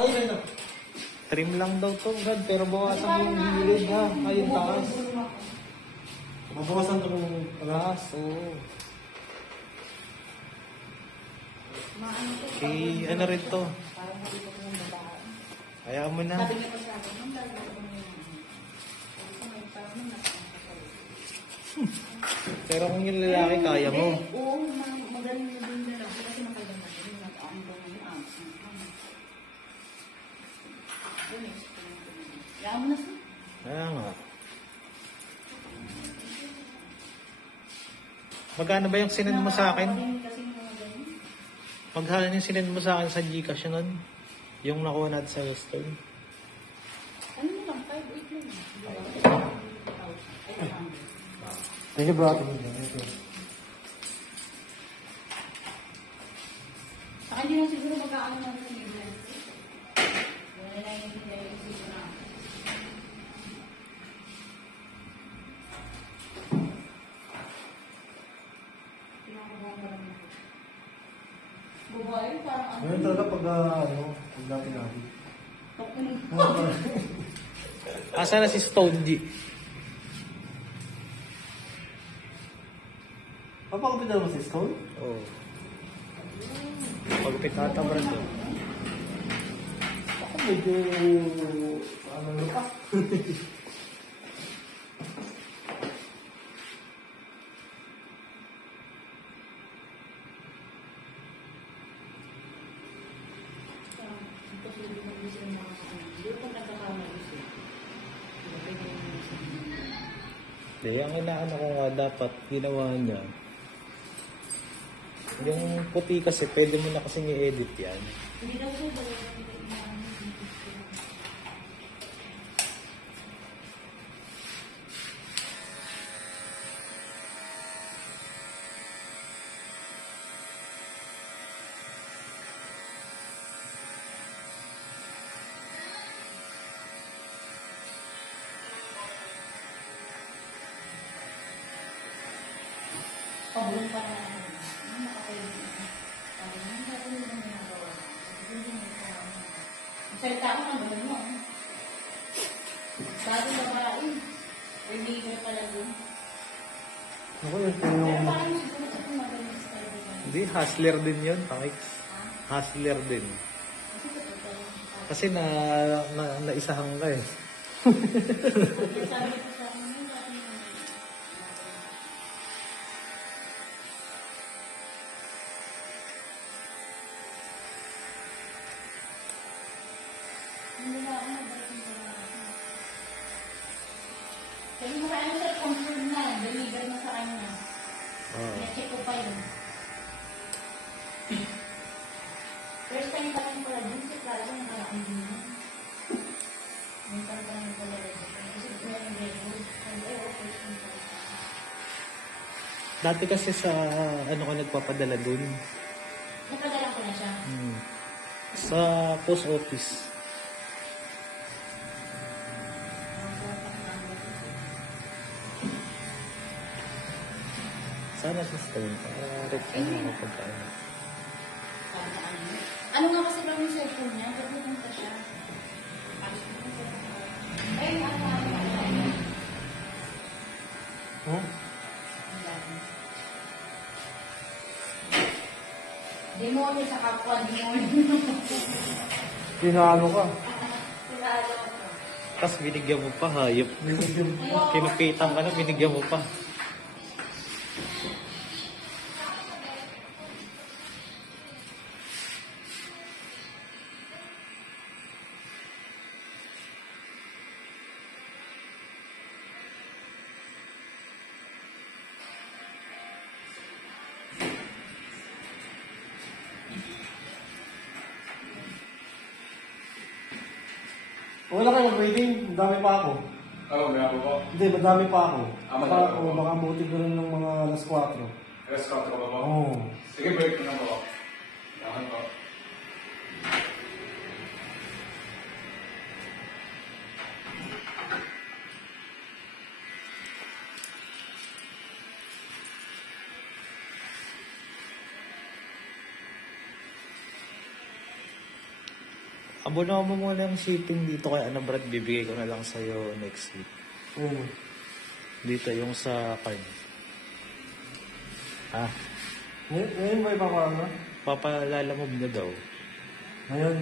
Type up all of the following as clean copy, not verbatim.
Ay, ito. Trim lang daw to, Brad, pero bawasan mo yung gilid ha. Ay, yung taas. Mabawasan ito kung Taas, oo. Okay, ano rin to? Hayaan mo na. Pero kung yung lalaki, kaya mo. Oo, magaling na din na lang. Kasi makaganda din. Nag-aambang yung arms. Hayaan mo na siya. Kaya nga. Magkano ba yung sinend mo sa akin? Magkano yung sinend mo sa akin sa Gcash nun? Yung nakuha natin sa Western? Ano mo lang? 5-8 lang. Thank you, bro. Sa kanya na siguro magkaano na sa libre. Wala na yung isip na. Pinakabuhan ka lang. Babae, parang ano. Ngayon talaga pag, pag natin. Asa na si Stone G? Papakapit na naman si Stone? Oo. Pagpit ata, Brad. Ako medyo, ano na pa? Hindi, ang inaano ko nga dapat ginawa niya. Yung puti kasi, pwede mo na kasing i-edit yan. Hindi daw po ba pabulong pa na salita ko ng bulong mo. Bago babae. Hindi ko pala dun. Ako yun, Pero parang siguro sa kung magaling sa talaga. Hindi, hustler din yun, Pakiks. Hustler din. Kasi ito tayo. Kasi naisahan ka eh. Sabi ko sa akin, yung dati yung hindi na ako nabarating ko na. Kasi marami siya confirm na, deliver na sa kanya. Oo. Pina-check ko pa yun. First time pa lang pala dun, si Plaza na maraming din yun. Yung parang lang pala rin. Kasi meron record. Ay, first time pala. Dati kasi sa ano ko nagpapadala dun. Napadala ko na siya. Sa post office. Sana sa Stone. Ano ako pagkain. Ano nga kasi lang yung cellphone niya? Ba't napunta siya? Ay, ano. huh? Demonyo sa kapwa, demonyo. Pinalo ka. Pinalo ko. Tapos binigyan mo pa, hayop. Kinupitan ka na, binigyan mo pa. Wala ka nag-waiting, madami pa ako. Oo, may ako po. Hindi, madami pa ako. Madami pa Baka, ako. baka buti ko rin ng mga alas 4. Restaurant ka ba po? Oo. Sige, break mo na po. Yakan po. Abono mo muna yung shipping dito kay Ana Brad. Bibigay ko na lang sa'yo next week. Oo. Dito yung sa card. Ah, Ngayon ba ipapaano? papalalamog na daw. Ngayon?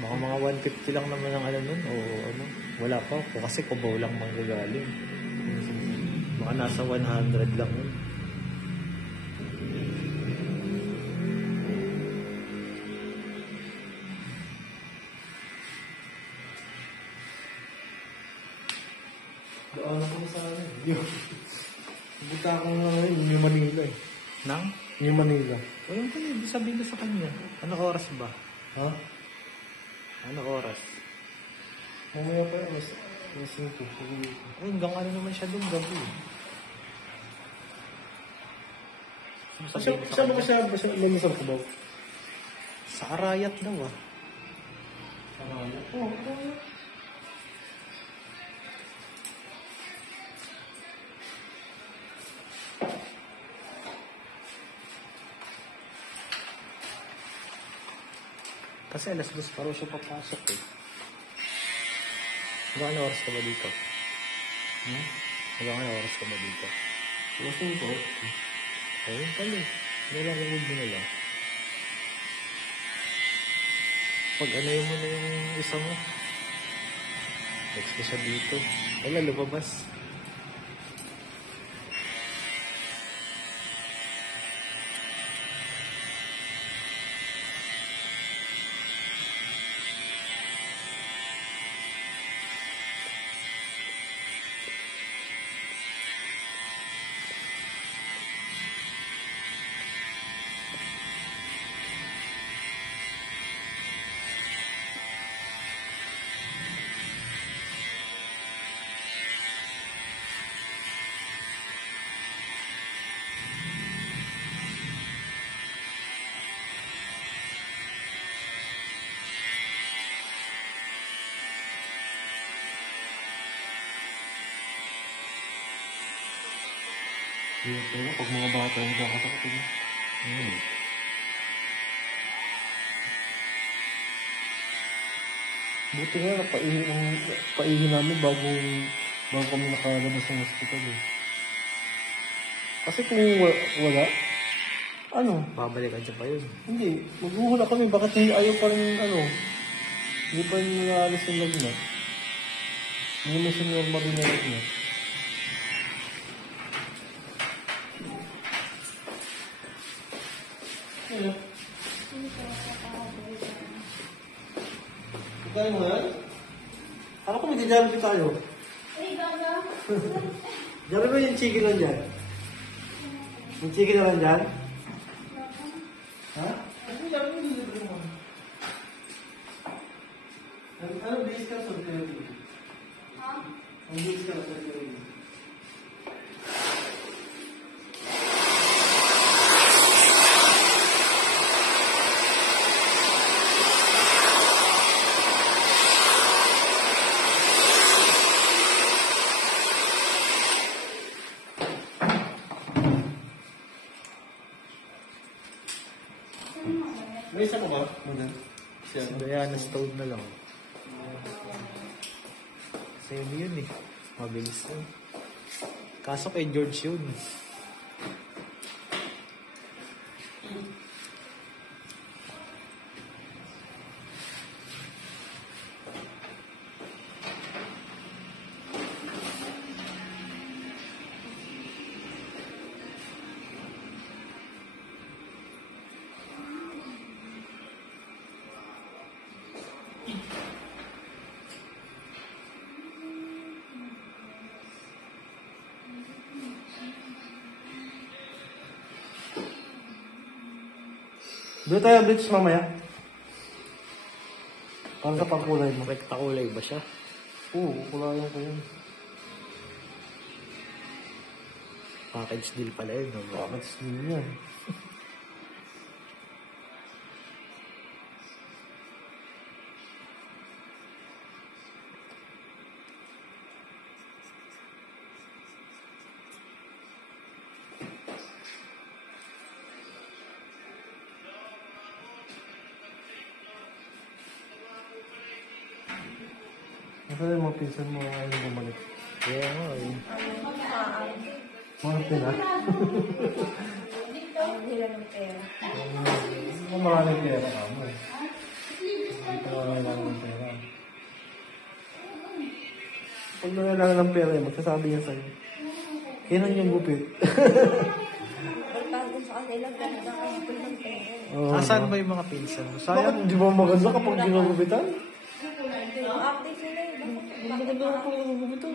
Baka mga 150 lang naman ang ano nun. O ano. Wala pa ako kasi kubaw lang manggagaling. Baka nasa 100 lang yun. Doon ako sa ano. Yun. Pupunta ako ngayon, New Manila eh. Nang? New Manila. Ayun ko yun. Sabihin ko sa kanya. Ano oras ba? Ha? Ano oras? Mamaya pa yun, mas 5. Ay, hanggang ano naman siya doon gabi. Saan ba siya lumisar ko ba? Sa Arayat daw ah. Oo, Kasi alas 2 pa rin siya papasok eh. Hanggang ano oras ka ba dito? Hanggang ano oras ka ba dito? Mas 5. Ayun pala eh. Nilalagod mo na lang. Pag ano yun mo na yung isa mo. Next ko siya dito. Wala, lumabas. Pero pag mga bata yung nakakasakit niya. Buti nga, paihi namin bago kami nakalabas ng hospital eh. Kasi kung wala, ano, Babalikan siya pa yun. hindi, maghuhula kami, bakit hindi ayaw pa rin, hindi pa rin naalis yung lagnat. Hindi mo siya normal rin na lagnat. Ano? Kaya mo yan? Ano kung magja-jollibee tayo? Ay, gaga. Jollibee yung chicken lang dyan? Yung chicken na lang dyan? Ha? Ano Jollibee yung libre mo? Ano base ka sa Jollibee? Ha? Ang base ka sa Jollibee? May isa ka ba? Si Diana Stone na lang. Same yun eh. Mabilis yun. Kaso kay George yun. Doon tayo blitz mamaya. Para sa pagkulay mo. Rektakulay ba siya? Oo, kulayan ko yun. Package deal pala yun. No? Bakit slim yan? Kasi yung mga pinsan mo ayaw bumalik. Kaya nga eh. Mga pina. Ang hila ng pera. Mga maraming pera ka mo eh. Hindi ka kailangan ng pera. Pag nangailangan ng pera, magsasabi niya sa'yo. Kailan yung gupit? Pagkago sa kanila, ganda ang hipon ng pera. Asan ba yung mga pinsan mo? Bakit Sayang. di ba maganda kapag ginagupitan? Ang update sila eh. Hindi maganda kapag ginagupitan.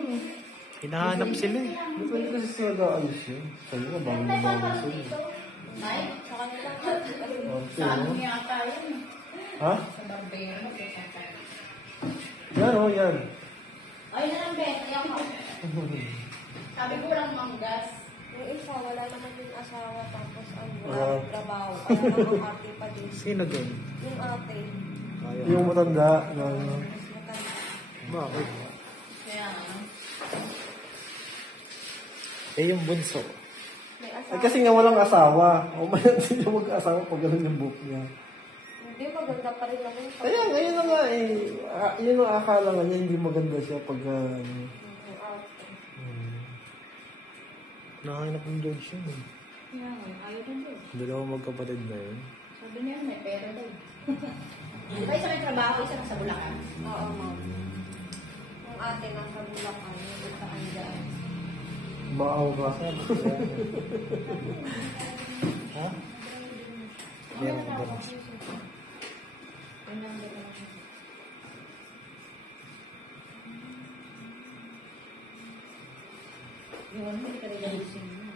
Hinahanap sila eh. Depende kasi sila nag-aalis yun. Sa'yo nga, bago lumawas yun. Sa kanila, Okay, no? yata yun. Ha? Sa barbero, kaya Yan o, yan. ay, na lang, Bet. Ayaw mo. Sabi ko lang manggas. Yung isa, wala naman yung asawa, tapos ang walang trabaho. Kaya naman ate pa din. Sino doon? Yung ate, Ayaw. Yung matanda na... mas matanda. Bakit? Kaya, Eh yung bunso. may Ay, asawa. kasi nga walang asawa. O may hindi niya mag-asawa pag ganun yung book niya. Hindi, maganda pa rin ako. Kaya ngayon na nga eh. Yun ang akala nga niya, hindi maganda siya pag... Yung ate. Nakahanap ng George yun eh. Kaya nga, ayaw din doon. Dalawang magkapatid na yun. Sabi niya, may pera daw. Diba isa may trabaho, isa nasa Bulacan? Oo, ma'am. Yung ate nasa Bulacan, yung butaan dyan. Maaw ka. Ha? Meron ka ba? Yung ano, hindi ka rin ayusin mo.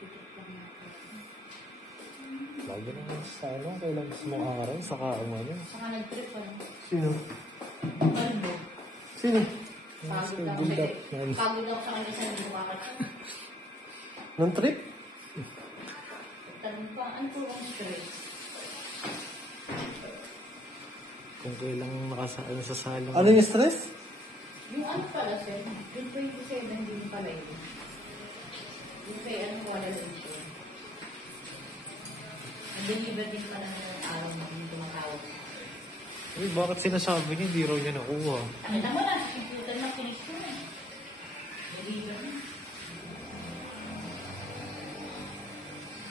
Titik lang natin. Lagi naman sa ano, kailang gusto mong araw, saka ano. Saka nag-trip ano. Sino? Kalbo. Sino? Pagod ako build up. sa pagod ako sa kanya sa hindi kumakat. Nang trip? Tanong pa, ano po ang stress? Kung kailang nakasaan sa salong. Ano yung stress? Yung ano pala sir, yung 27 din pala yun. Yung kay ano wala rin siya. Ang-deliver din pala ng araw na yung tumatawag. Eh, bakit sinasabi niya, hindi raw niya nakuha? Ay, naman na, computer na finish ko na. Deliver na.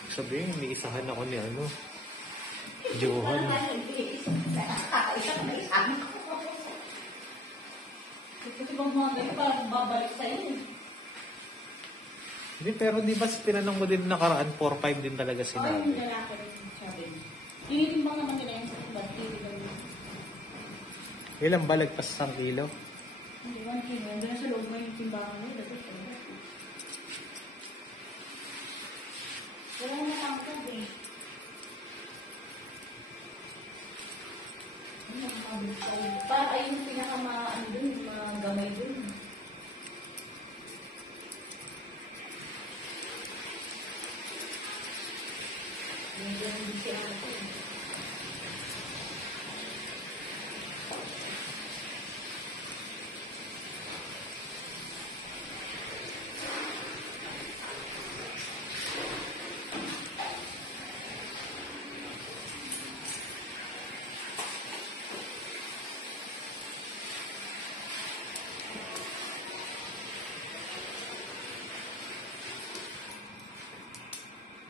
Sabi niya, may isahan ako ni ano. Johan. Kasi bang mga ganyan, parang babalik sa'yo. Hindi, pero di ba tinanong mo din nakaraan, 4-5 din talaga Ay, yung sinabi. lalaki rin sabi. Tinitimbang naman nila yung sa iba't tinitimbang nila. Ilang balag pa sa 1 kilo? Hindi, 1 kilo. Nandun na sa loob mo yung timbangan nila. Wala na tangkad eh. Parang ay yung pinaka-ano dun, mga gamay dun. Medyo hindi siya ano ko.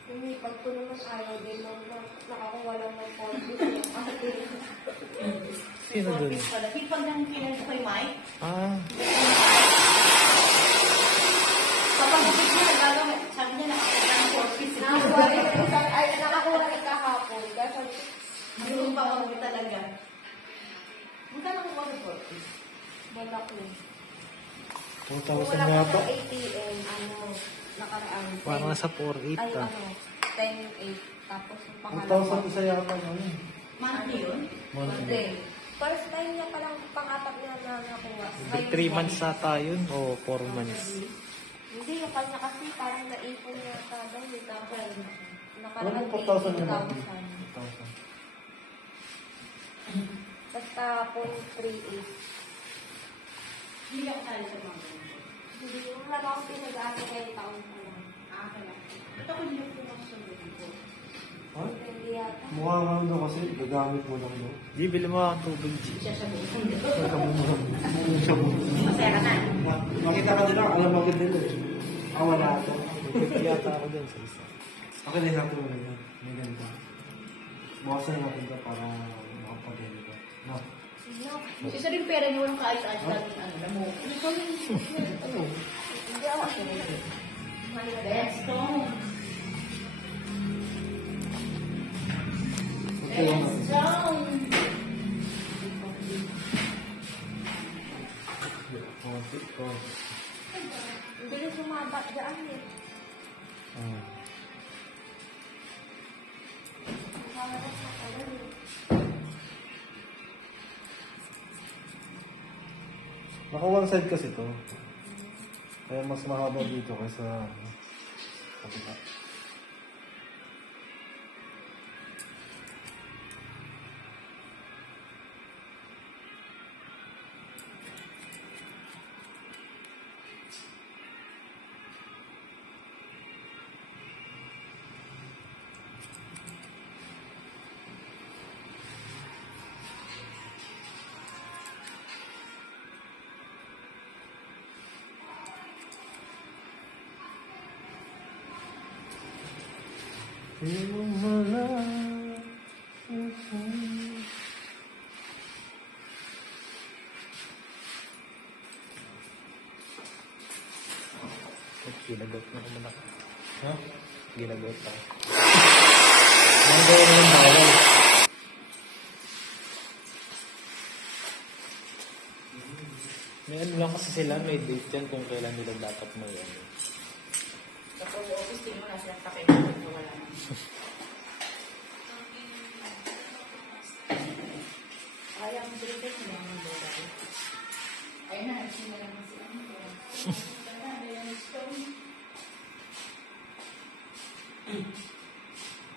Hindi, pag ko naman ayaw din nung nakakuha lang ng 40. Sino dun? Pag nang kinag ko yung mic, Ah, kapag bukit niya, nagagawin, sabi niya nakakuha ng 40. Ay, nakakuha rin kahapon. Kasi, hindi pa ako talaga. Magkano ko ng 40? Wala ko. 2,000 Wala nga ko pa. sa ATM, nakaraan. parang nasa 4-8 Ay, ah. 10-8. Tapos yung 2,000 pangalawa. isa yata ano. Monthly yun? Monthly. First time niya palang pang-apat niya na nakuha. 3 months ata yun o 4 months? Hindi, yung kanya kasi parang naipon niya sa dahil. Tapos, Ano nakaraan yung 4,000 niya 18,000. 2,000. Basta 0.38. Hindi ako sali sa mga hindi, wala akong pinag-aasa kayo taon pa lang. Ito ko hindi ko masunod ko. Ha? Hindi yata. Mukha nga daw kasi, gagamit mo lang daw. Di, bili mo ang tubig, G. Siya sa buong dito. Masaya Masaya ka na. Makita ka din ako, alam mo agad nila eh. Wala ako. May yata ako dyan sa isa. Okay na natin mo na yan. May ganda. Bukasan natin ka para makapag-gano ka. No? No. Isa rin pera niyo walang kaayos-ayos lang yung ano, damo. Ano? Hindi ako. Redstone. Okay lang natin. Redstone. Ang bilis sumabat dyan eh. Naka one side kasi to. Kaya mas mahaba dito kaysa kapita. Iyong malapit. Ginagot na naman ako. Ha? Ginagot ako. Nandun yung bawal. May ano lang kasi sila, may date yan kung kailan nila dapat may ano. Sa post office, tingin mo na silang pakinig. Wala na. Kaya ang dito ko lang ang bola. Ayun na, nagsimula naman sila.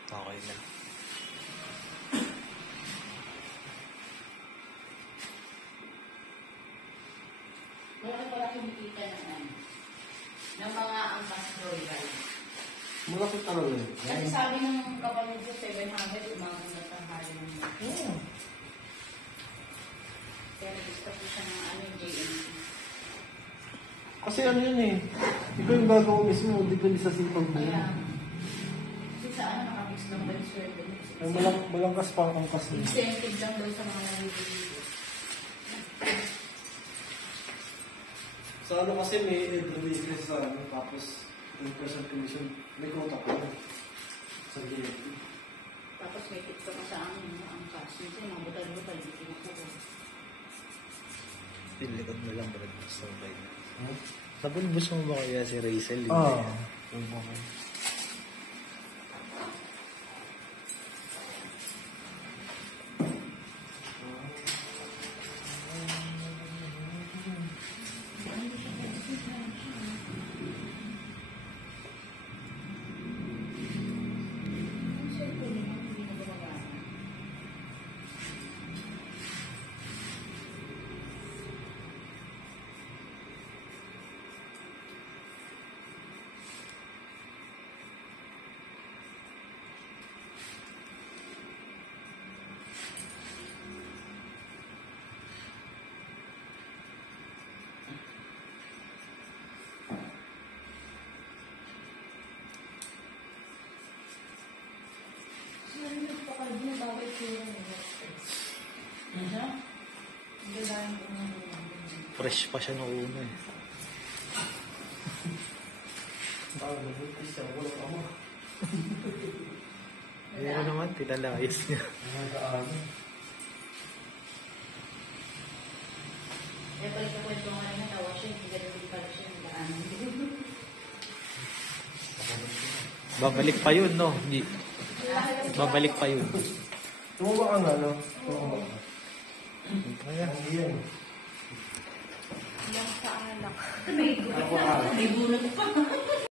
Okay na. Noon wala kumikita ng mga angkas royal. Malaki talaga yun. Kasi sabi ng kapatid ko, 700, umabot na sa hali ng pero gusto ko siya ng ano, JNC. Kasi ano yun eh. Ikaw yung gagawin mismo, depende sa sipag mo. Kaya, kasi sa ano, nakabis lang ba yung sweldo mo? Ay, malangkas pa ang kasi. Incentive lang daw sa mga nalibili. Sa ano kasi may release sa ano, tapos 10% commission, may quota pa yun. Sa DLT. Tapos may tiktok ka sa amin, ang cash. Minsan, mga butal-butal, hindi kinukuha. Pilikot mo lang, Brad. Sabay na. Hmm? Nabulbos mo ba kaya si Rachel? Ah. Fresh pa siya nung una eh. Ayun naman, pinalayas niya. Eh, balik ako ito nga rin natawa siya, hindi ganun pala siya, hindi daanan. Babalik pa yun, no? Hindi. Babalik pa yun. Tumaba ka nga, no? Tumaba ka. Kaya. Yan. Lang sa alak. May bunot pa.